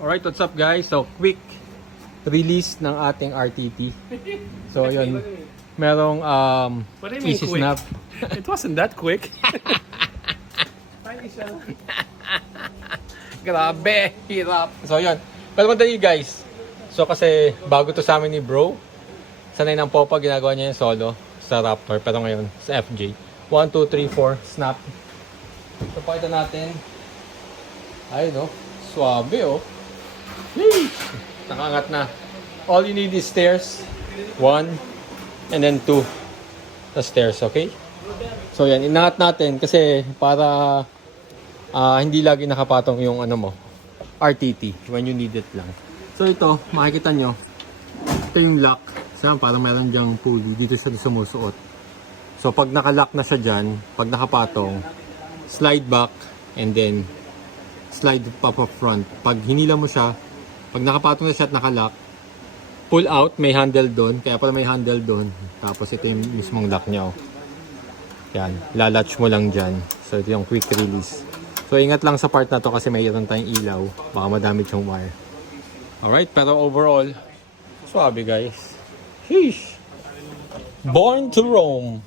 Alright, what's up guys? So, quick release ng ating RTT. So, yun. Merong What do you mean easy quick? snap. It wasn't that quick. Grabe, hirap. So, yun. Pero madali guys. So, kasi bago to sa amin ni bro. Sanay ng Popa, ginagawa niya yung solo sa Raptor. Pero ngayon, sa FJ. 1, 2, 3, 4, snap. So, pakita natin. Ay, no? Swabe, oh. Nakaangat na. All you need is stairs. 1 and then 2 na stairs, okay? So yan, inangat natin kasi para hindi lagi nakapatong yung ano mo, RTT when you need it lang. So ito, makikita nyo, ito yung lock. So yan, parang meron dyang pulley, dito siya sumusuot. So pag nakalock na siya dyan, pag nakapatong, slide back and then slide pa front. Pag hinila mo siya, pag nakapatong na siya at nakalock, pull out, may handle doon. Kaya pala may handle doon. Tapos ito yung mismong lock niya. Oh. Yan, lalatch mo lang dyan. So ito yung quick release. So ingat lang sa part na to kasi mayroon tayong ilaw. Baka madamage yung wire. Alright, pero overall, swabe guys. Sheesh! Born to roam!